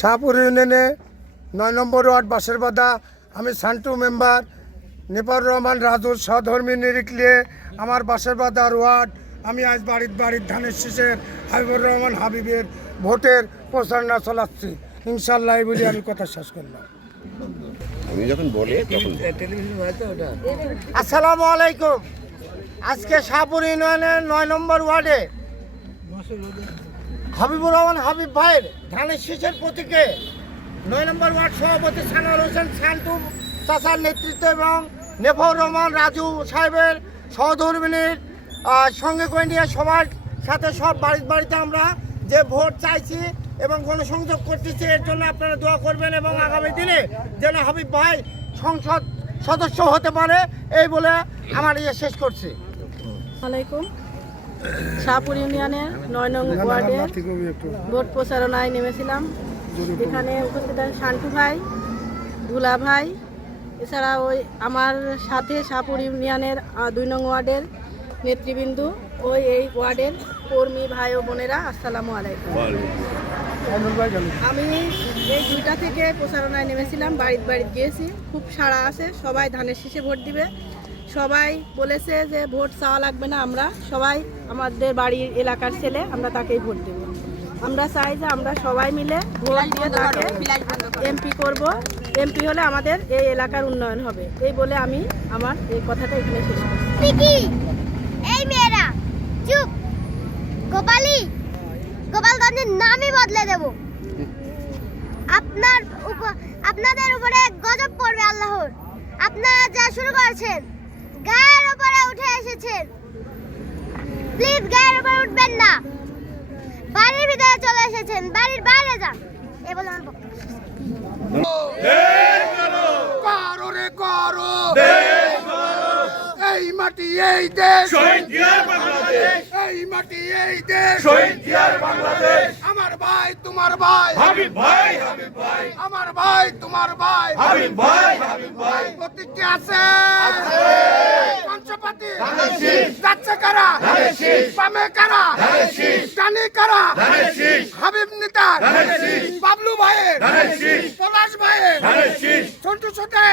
শাহপুর ইউনিয়নে ৯ নম্বর ওয়ার্ড বাসের বাধা। আমি সান্টু মেম্বার নেপার রহমান রাজুর সহধর্মী নিরিখলে আমার বাসের বাধার ওয়ার্ড। আমি আজ বাড়ির ধানের শীষের হাবিবুর রহমান হাবিবের ভোটের প্রচারণা চালাচ্ছি। ইনশাল্লাহ এই বলে আমি কথা শেষ করলাম। আমি যখন বলি তখন আসসালামু আলাইকুম। আজকে শাহপুর ইউনিয়নের ৯ নম্বর ওয়ার্ডে হাবিবুর রহমান হাবিব ভাইয়ের ধানের শীষের প্রতীকে ৯ নম্বর ওয়ার্ড সভাপতি সানোয়ার হোসেন সান্টু চাচার নেতৃত্বে এবং নেফাউর রহমান রাজু সাহেবের সহধর্মিনীর সঙ্গে করে নিয়ে সবার সাথে সব বাড়িতে আমরা যে ভোট চাইছি এবং গণসংযোগ করতেছি, এর জন্য আপনারা দোয়া করবেন এবং আগামী দিনে যেন হাবিব ভাই সংসদ সদস্য হতে পারে, এই বলে আমার শেষ করছি। আলাইকুম। শাহপুর ইউনিয়নের ৯ নং ওয়ার্ডে ভোট প্রচারণায় নেমেছিলাম। এখানে উপস্থিত আছেন শান্টু ভাই, দুলা ভাই, এছাড়া ওই আমার সাথে শাহপুর ইউনিয়নের ২ নং ওয়ার্ডের নেতৃবৃন্দ ও এই ওয়ার্ডের কর্মী ভাই ও বোনেরা, আসসালামু আলাইকুম। আমি এই ২টা থেকে প্রচারণায় নেমেছিলাম, বাড়িতে গিয়েছি। খুব সাড়া আছে, সবাই ধানের শীষে ভোট দিবে। সবাই বলেছে যে ভোট চাওয়া লাগবে না, আমরা সবাই আমাদের বাড়ির এলাকার ছেলে, আমরা তাকেই ভোট দেব। আমরা চাই যে আমরা সবাই মিলে ভোট দিয়ে তাকে এমপি করব। এমপি হলে আমাদের এই এলাকার উন্নয়ন হবে, এই বলে আমি আমার এই কথাটা এখানে শেষ করছি। এই মেয়েরা চুপ, গোপালগঞ্জের নামই বদলে দেব। আপনাদের উপরে গজব পড়বে আল্লাহর। আপনারা যা শুরু করেছেন, গায়ের উপরে উঠে এসেছেন, প্লিজ গায়ের উপরে উঠবেন না। বাড়ির ভিতরে চলে এসেছেন, বাড়ির বাইরে যান। এ বলে আমার বক্তব্য। এই মাটি এই দেশ, এই মাটি এই দেশ, আমার ভাই তোমার ভাই হাবিব ভাই, আমার ভাই তোমার ভাই হাবিব ভাই, প্রতীকে আছে পঞ্চপাতি, যাচ্ছে কারা বামে কারা ডানে কারা, হাবিব নেতার বাবলু ভাইয়ের, পলাশ ভাইয়ের, সন্টু ছোটে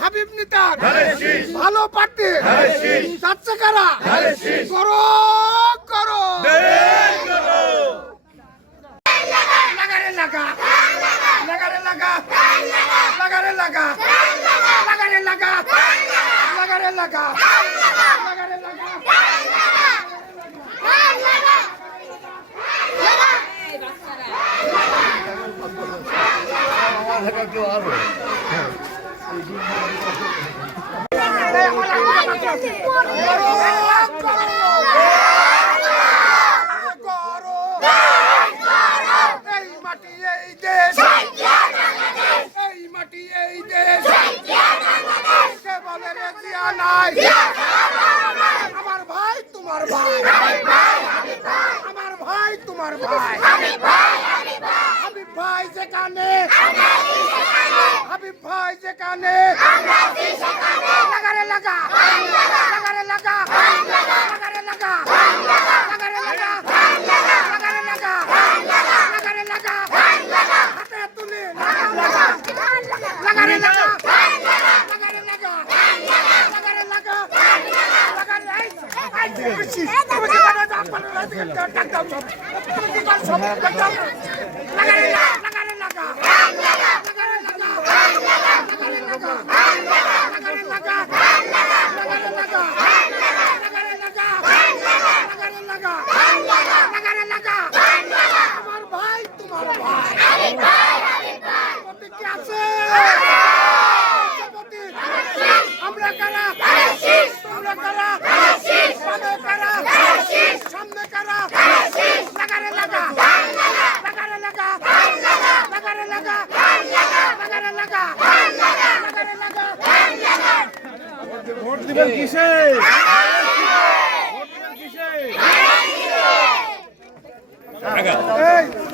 হাবিব নেতার ভালো পার্টি, যাচ্ছে কারা করো করো লাগারে লাগা লাগারে লাগা লাগারে লাগা লাগারে লাগা লাগারে লাগা লাগারে লাগা। আমার ভাই তোমার ভাই, আমার ভাই তোমার ভাই, হাবিব ভাই যেখানে, হাবিব ভাই যেখানে, লাগারে লাগা লাগারে লাগা লাগারে লাগা লাগারে লাগা লাগারে লাগা লাগারে লাগা হাতে তুলে লাগারে লাগা লাগারে লাগা লাগারে লাগা আমার ভাই তোমার ভাই আছে। আমরা কারা, তোমরা কারা, সামনে কারা, সামনে কারা, লাগারে লাগা লাগারে লাগা লাগারে লাগা লাগারে লাগা লাগারে লাগা। ভোট দিবেন কিসে? ভোট দিবেন কিসে?